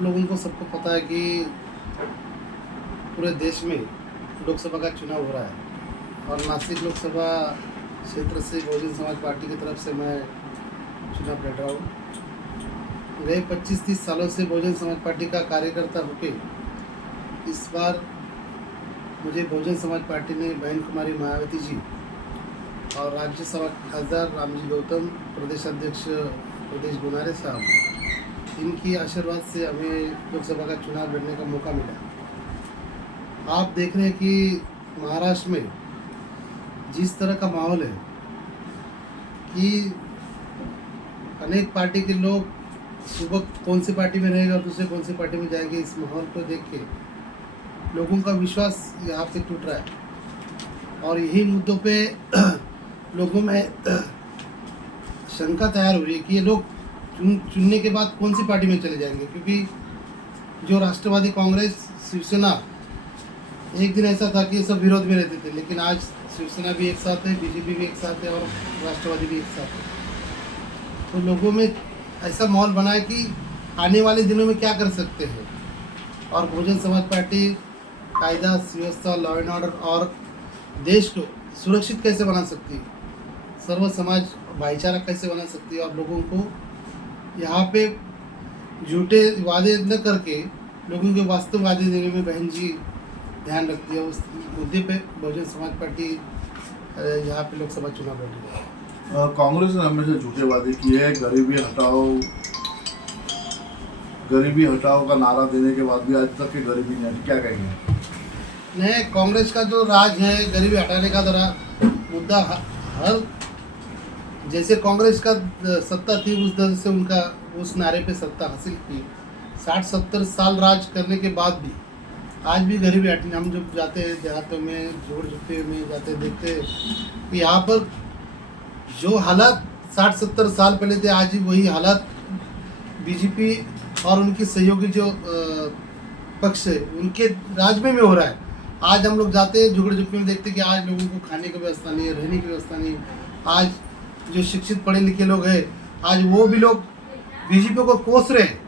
आप लोगों को सबको पता है कि पूरे देश में लोकसभा का चुनाव हो रहा है और नासिक लोकसभा क्षेत्र से बहुजन समाज पार्टी की तरफ से मैं चुनाव लड़ रहा हूँ। गए 25-30 सालों से बहुजन समाज पार्टी का कार्यकर्ता होके इस बार मुझे बहुजन समाज पार्टी ने बहन कुमारी मायावती जी और राज्यसभा खासदार रामजी गौतम, प्रदेश अध्यक्ष प्रदेश गुनारे साहब, इनकी आशीर्वाद से हमें लोकसभा का चुनाव लड़ने का मौका मिला। आप देख रहे हैं कि महाराष्ट्र में जिस तरह का माहौल है कि अनेक पार्टी के लोग सुबह कौन सी पार्टी में रहेगा और दूसरे कौन सी पार्टी में जाएंगे, इस माहौल को देख के लोगों का विश्वास यहाँ पे टूट रहा है और यही मुद्दों पे लोगों में शंका तैयार हो रही है कि ये लोग चुनने के बाद कौन सी पार्टी में चले जाएंगे, क्योंकि जो राष्ट्रवादी कांग्रेस, शिवसेना, एक दिन ऐसा था कि ये सब विरोध में रहते थे, लेकिन आज शिवसेना भी एक साथ है, बीजेपी भी एक साथ है और राष्ट्रवादी भी एक साथ है। तो लोगों में ऐसा माहौल बना है कि आने वाले दिनों में क्या कर सकते हैं और बहुजन समाज पार्टी कायदा व्यवस्था, लॉ एंड ऑर्डर और देश को सुरक्षित कैसे बना सकती है, सर्व समाज भाईचारा कैसे बना सकती है और लोगों को यहाँ पे झूठे वादे न करके लोगों के वास्तव वादे देने में बहन जी ध्यान रखती है। उस मुद्दे पे बहुजन समाज पार्टी यहाँ पे लोकसभा चुनाव लड़ रही है। कांग्रेस ने हमेशा झूठे वादे किए हैं, गरीबी हटाओ का नारा देने के बाद भी आज तक की गरीबी नहीं हटी, क्या कहेंगे? नहीं, कांग्रेस का जो राज है गरीबी हटाने का मुद्दा हर जैसे कांग्रेस का सत्ता थी उस तरह से उनका उस नारे पे सत्ता हासिल की। 60-70 साल राज करने के बाद भी आज भी गरीबी हटनी। हम जब जाते हैं देहातों में, झोड़ झुपड़े में जाते देखते हैं कि यहाँ पर जो हालात 60-70 साल पहले थे आज भी वही हालात बीजेपी और उनकी सहयोगी जो पक्ष है उनके राज में हो रहा है। आज हम लोग जाते हैं झुगड़ झुपड़े में देखते हैं कि आज लोगों को खाने की व्यवस्था नहीं है, रहने की व्यवस्था नहीं है। आज जो शिक्षित पढ़े लिखे लोग हैं आज वो भी लोग बीजेपी को कोस रहे हैं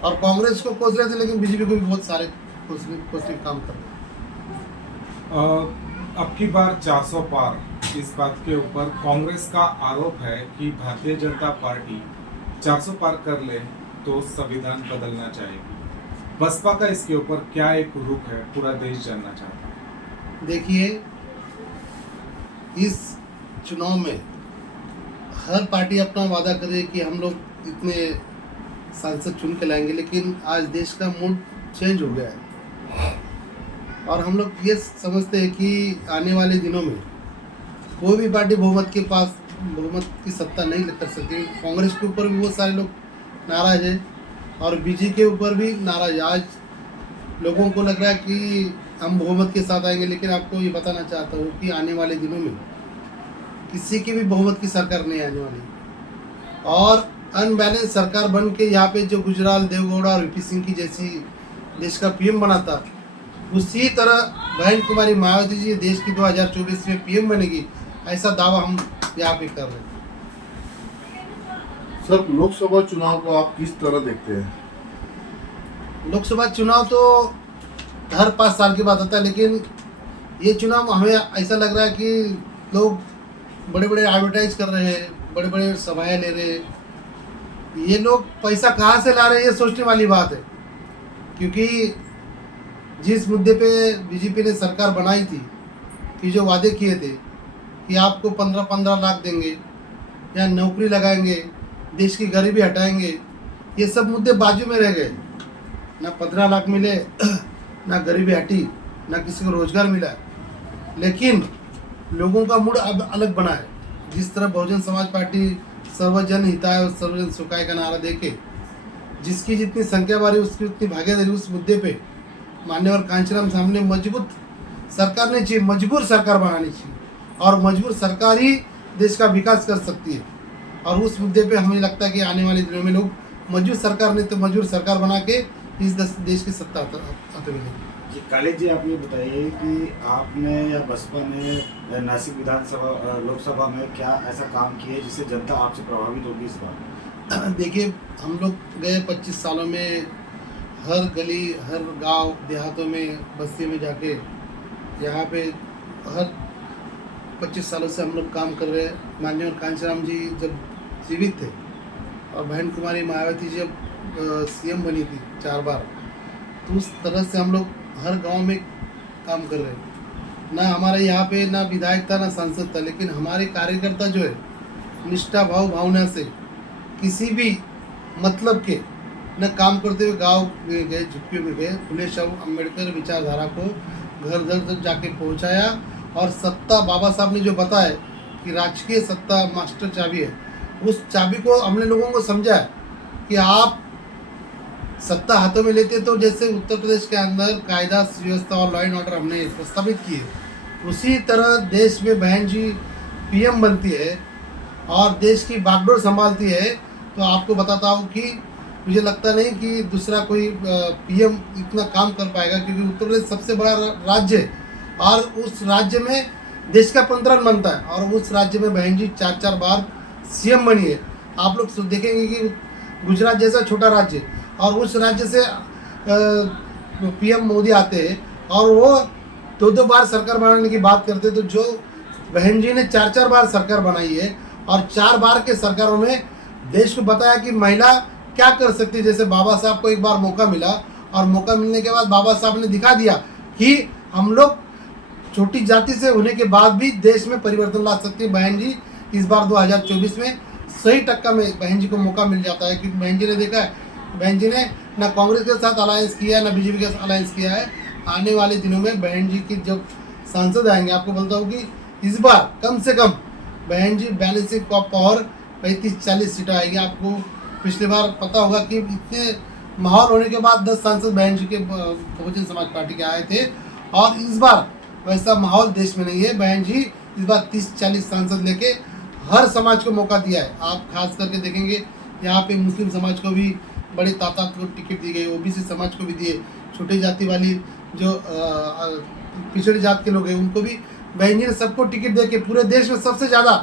और कांग्रेस को कोस रहे थे, लेकिन बीजेपी को भी बहुत सारे कोसने काम कर रहे हैं। अब की बार 400 पार, इस बात के ऊपर कांग्रेस का आरोप है कि भारतीय जनता पार्टी 400 पार कर ले तो संविधान बदलना चाहेगी। बसपा का इसके ऊपर क्या एक रुख है, पूरा देश जानना चाहता है। देखिए, इस चुनाव में हर पार्टी अपना वादा करे कि हम लोग इतने सांसद चुन के लाएंगे, लेकिन आज देश का मूड चेंज हो गया है और हम लोग ये समझते हैं कि आने वाले दिनों में कोई भी पार्टी बहुमत की सत्ता नहीं कर सकती। कांग्रेस के ऊपर भी बहुत सारे लोग नाराज हैं और बीजेपी के ऊपर भी नाराज है। आज लोगों को लग रहा है कि हम बहुमत के साथ आएंगे, लेकिन आपको ये बताना चाहता हूँ कि आने वाले दिनों में किसी की भी बहुमत की सरकार नहीं आने वाली और अनबैलेंस सरकार बन के यहाँ पे जो गुजराल, देवगौड़ा और वीपी सिंह की जैसी देश का पीएम बना था, उसी तरह बहन कुमारी मायावती जी देश की 2024 में पीएम बनेगी, ऐसा दावा हम यहाँ पे कर रहे हैं। सर, लोकसभा चुनाव को आप किस तरह देखते हैं? लोकसभा चुनाव तो हर 5 साल के बाद आता है, लेकिन ये चुनाव हमें ऐसा लग रहा है कि लोग बड़े बड़े एडवर्टाइज कर रहे हैं, बड़े बड़े सभाएं ले रहे हैं। ये लोग पैसा कहाँ से ला रहे हैं ये सोचने वाली बात है, क्योंकि जिस मुद्दे पे बीजेपी ने सरकार बनाई थी कि जो वादे किए थे कि आपको 15-15 लाख देंगे या नौकरी लगाएंगे, देश की गरीबी हटाएंगे, ये सब मुद्दे बाजू में रह गए। ना 15 लाख मिले, ना गरीबी हटी, ना किसी को रोजगार मिला, लेकिन लोगों का मूड अब अलग बना है। जिस तरह बहुजन समाज पार्टी सर्वजन हिताय और सर्वजन सुखाय का नारा देके जिसकी जितनी संख्या बारी उसकी उतनी भागीदारी उस मुद्दे पे मान्यवर कांचीराम सामने मजबूत सरकार नहीं चाहिए, मजबूर सरकार बनानी चाहिए और मजबूर सरकार ही देश का विकास कर सकती है। और उस मुद्दे पे हमें लगता है कि आने वाले दिनों में लोग मजबूर सरकार नहीं तो मजबूर सरकार बना के इस देश की सत्ता हाथों में लेंगे। जी काली जी, आप ये बताइए कि आपने या बसपा ने नासिक विधानसभा लोकसभा में क्या ऐसा काम किया है जिससे जनता आपसे प्रभावित होगी इस बार? देखिए, हम लोग गए 25 सालों में हर गली हर गांव देहातों में बस्ती में जाके यहाँ पे हर 25 सालों से हम लोग काम कर रहे हैं। माननीय कांचीराम जी जब जीवित थे और बहन कुमारी मायावती जी जब सीएम बनी थी 4 बार, तो उस तरह से हम लोग हर गांव में काम कर रहे हैं। ना हमारे यहाँ पे ना विधायक था ना सांसद था, लेकिन हमारे कार्यकर्ता जो है निष्ठा भावना से किसी भी मतलब के न काम करते हुए गांव में गए, झुग्गियों में गए, फुले शाह अम्बेडकर विचारधारा को घर घर तक जाके पहुंचाया। और सत्ता बाबा साहब ने जो बताया कि राजकीय सत्ता मास्टर चाबी है, उस चाबी को हमने लोगों को समझा है कि आप सत्ता हाथों में लेते तो जैसे उत्तर प्रदेश के अंदर कायदा व्यवस्था और लॉ एंड ऑर्डर हमने प्रस्तावित किए, उसी तरह देश में बहन जी पीएम बनती है और देश की बागडोर संभालती है। तो आपको बताता हूँ कि मुझे लगता नहीं कि दूसरा कोई पीएम इतना काम कर पाएगा, क्योंकि उत्तर प्रदेश सबसे बड़ा राज्य है और उस राज्य में देश का पंतरन बनता है और उस राज्य में बहन जी 4 बार सीएम बनी है। आप लोग देखेंगे कि गुजरात जैसा छोटा राज्य और उस राज्य से पीएम मोदी आते हैं और वो 2 बार सरकार बनाने की बात करते हैं। तो जो बहन जी ने 4 बार सरकार बनाई है और 4 बार के सरकारों में देश को बताया कि महिला क्या कर सकती है। जैसे बाबा साहब को एक बार मौका मिला और मौका मिलने के बाद बाबा साहब ने दिखा दिया कि हम लोग छोटी जाति से होने के बाद भी देश में परिवर्तन ला सकती है। बहन जी इस बार 2024 में सही टक्का में बहन जी को मौका मिल जाता है, क्योंकि बहन जी ने देखा है, बहन जी ने ना कांग्रेस के साथ अलायंस किया है ना बीजेपी के साथ अलायंस किया है। आने वाले दिनों में बहन जी की जब सांसद आएंगे, आपको बोलता हूँ कि इस बार कम से कम बहन जी बैलेंसिंग पावर 35-40 सीटें आएगी। आपको पिछली बार पता होगा कि इतने माहौल होने के बाद 10 सांसद बहन जी के बहुजन समाज पार्टी के आए थे और इस बार वैसा माहौल देश में नहीं है। बहन जी इस बार 30-40 सांसद लेके हर समाज को मौका दिया है। आप खास करके देखेंगे यहाँ पे मुस्लिम समाज को भी बड़ी तादाद को टिकट दी गई, ओबीसी समाज को भी दिए, छोटी जाति वाली जो पिछड़ी जात के लोग हैं उनको भी बहन जी ने सबको टिकट दे के पूरे देश में सबसे ज़्यादा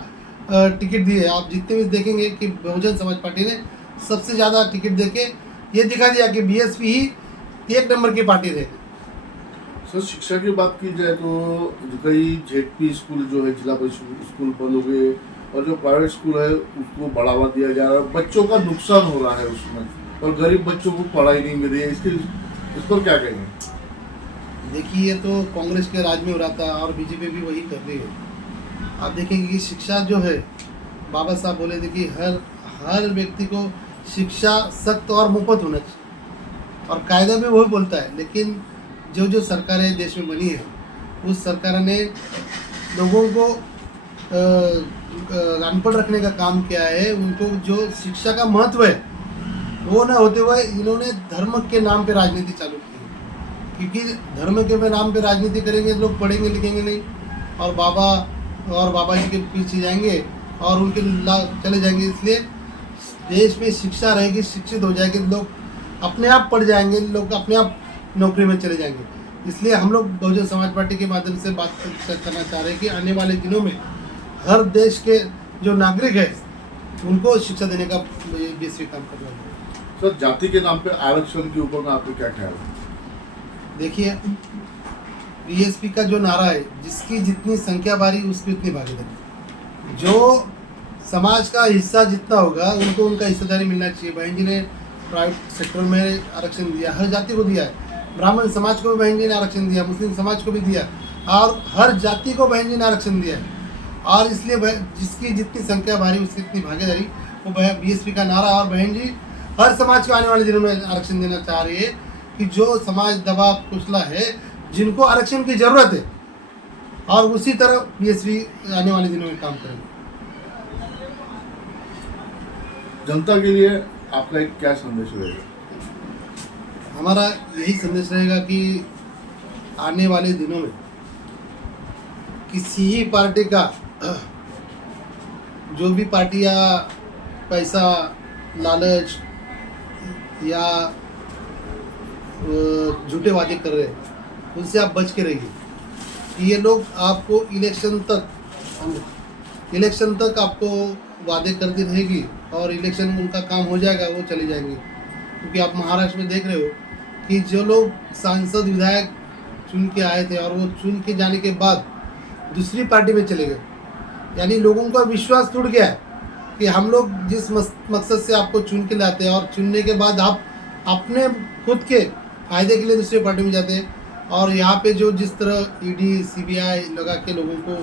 टिकट दिए। आप जितने भी देखेंगे कि बहुजन समाज पार्टी ने सबसे ज़्यादा टिकट दे के ये दिखा दिया कि बीएसपी ही 1 नंबर की पार्टी रहे। सर, शिक्षा की बात की जाए तो कई जेडपी स्कूल जो है जिला परिषद स्कूल बंद हो गए और जो प्राइवेट स्कूल है उसको बढ़ावा दिया जा रहा है, बच्चों का नुकसान हो रहा है उसमें और गरीब बच्चों को पढ़ाई नहीं मिल रही है। इस पर क्या कहेंगे? देखिए, ये तो कांग्रेस के राज में हो रहा था और बीजेपी भी वही कर रही है। आप देखेंगे कि शिक्षा जो है, बाबा साहब बोले थे कि हर व्यक्ति को शिक्षा सख्त और मुफ्त होना चाहिए और कायदा भी वही बोलता है। लेकिन जो सरकारें देश में बनी है, उस सरकार ने लोगों को अनपढ़ रखने का काम किया है। उनको जो शिक्षा का महत्व है वो ना होते हुए इन्होंने धर्म के नाम पे राजनीति चालू की, क्योंकि धर्म के नाम पे राजनीति करेंगे लोग पढ़ेंगे लिखेंगे नहीं और बाबा जी के पीछे जाएंगे और उनके चले जाएंगे। इसलिए देश में शिक्षा रहेगी, शिक्षित हो जाएंगे लोग, अपने आप पढ़ जाएंगे लोग, अपने आप नौकरी में चले जाएंगे। इसलिए हम लोग बहुजन समाज पार्टी के माध्यम से बात करना चाह रहे हैं कि आने वाले दिनों में हर देश के जो नागरिक है उनको शिक्षा देने का बीएसपी काम कर रहा है। सर, जाति के नाम पे आरक्षण के ऊपर में आपको क्या ख्याल है? देखिए, बीएसपी का जो नारा है, जिसकी जितनी संख्या बारी उसकी उतनी भागीदारी। जो समाज का हिस्सा जितना होगा उनको उनका हिस्सेदारी मिलना चाहिए। बहन जी ने प्राइवेट सेक्टर में आरक्षण दिया, हर जाति को दिया है। ब्राह्मण समाज को भी बहन जी ने आरक्षण दिया, मुस्लिम समाज को भी दिया और हर जाति को बहन जी ने आरक्षण दिया है। और इसलिए जिसकी जितनी संख्या भारी उसकी इतनी भागीदारी, वो बीएसपी का नारा। और बहन जी हर समाज को आने वाले दिनों में आरक्षण देना चाह रही है कि जो समाज दबा कुचला है, जिनको आरक्षण की जरूरत है, और उसी तरह बीएसपी आने वाले दिनों में काम करेंगे। जनता के लिए आपका एक क्या संदेश रहेगा? हमारा यही संदेश रहेगा कि आने वाले दिनों में किसी ही पार्टी का, जो भी पार्टियां पैसा लालच या झूठे वादे कर रहे हैं, उनसे आप बच के रहिए। ये लोग आपको इलेक्शन तक आपको वादे करती रहेगी और इलेक्शन में उनका काम हो जाएगा, वो चले जाएंगे। क्योंकि आप महाराष्ट्र में देख रहे हो कि जो लोग सांसद विधायक चुन के आए थे और वो चुन के जाने के बाद दूसरी पार्टी में चले गए, यानी लोगों का विश्वास टूट गया है कि हम लोग जिस मकसद से आपको चुन के लाते हैं और चुनने के बाद आप अपने खुद के फायदे के लिए दूसरी पार्टी में जाते हैं। और यहाँ पे जो जिस तरह ईडी सीबीआई लगा के लोगों को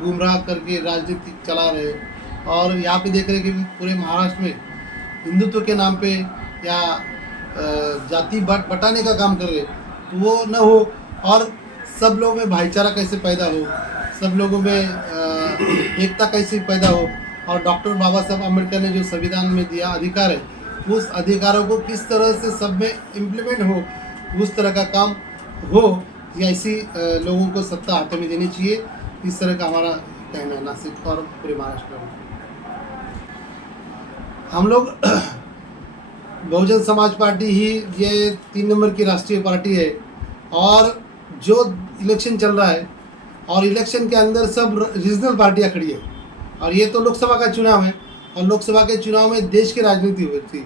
गुमराह करके राजनीति चला रहे हैं, और यहाँ पे देख रहे हैं कि पूरे महाराष्ट्र में हिंदुत्व के नाम पे या जाति बटाने का काम कर रहे हैं, तो वो न हो और सब लोगों में भाईचारा कैसे पैदा हो, सब लोगों में एकता कैसे पैदा हो, और डॉक्टर बाबा साहब अम्बेडकर ने जो संविधान में दिया अधिकार है, उस अधिकारों को किस तरह से सब में इम्प्लीमेंट हो, उस तरह का काम हो, या ऐसी लोगों को सत्ता हाथों में देनी चाहिए। इस तरह का हमारा कहना है नासिक और पूरे महाराष्ट्र में। हम लोग बहुजन समाज पार्टी ही ये 3 नंबर की राष्ट्रीय पार्टी है, और जो इलेक्शन चल रहा है और इलेक्शन के अंदर सब रीजनल पार्टियां खड़ी है, और ये तो लोकसभा का चुनाव है, और लोकसभा के चुनाव में देश की राजनीति होती,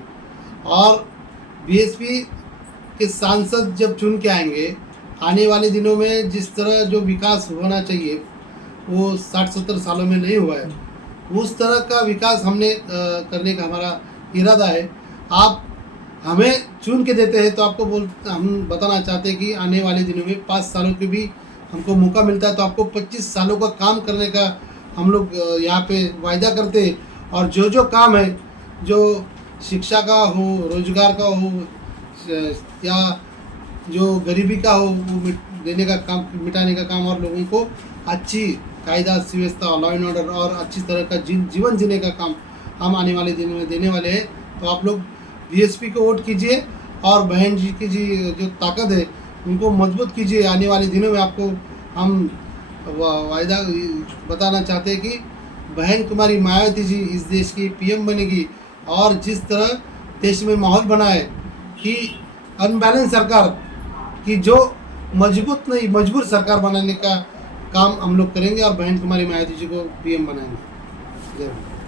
और बीएसपी के सांसद जब चुन के आएंगे आने वाले दिनों में जिस तरह जो विकास होना चाहिए वो 60-70 सालों में नहीं हुआ है, उस तरह का विकास हमने करने का हमारा इरादा है। आप हमें चुन के देते हैं तो आपको हम बताना चाहते हैं कि आने वाले दिनों में 5 सालों के भी हमको मौका मिलता है तो आपको 25 सालों का काम करने का हम लोग यहाँ पे वायदा करते हैं। और जो जो काम है, जो शिक्षा का हो, रोजगार का हो, या जो गरीबी का हो, वो देने का काम, मिटाने का काम, और लोगों को अच्छी कायदा सुव्यवस्था, लॉ एंड ऑर्डर और अच्छी तरह का जीवन जीने का काम हम आने वाले दिनों में देने वाले हैं। तो आप लोग बीएसपी को वोट कीजिए, और बहन जी की जो ताकत है उनको मजबूत कीजिए। आने वाले दिनों में आपको हम वायदा बताना चाहते हैं कि बहन कुमारी मायावती जी इस देश की पीएम बनेगी, और जिस तरह देश में माहौल बना है कि अनबैलेंस सरकार की, जो मजबूत नहीं मजबूर सरकार बनाने का काम हम लोग करेंगे, और बहन कुमारी मायावती जी को पीएम बनाएंगे। जय हिंद।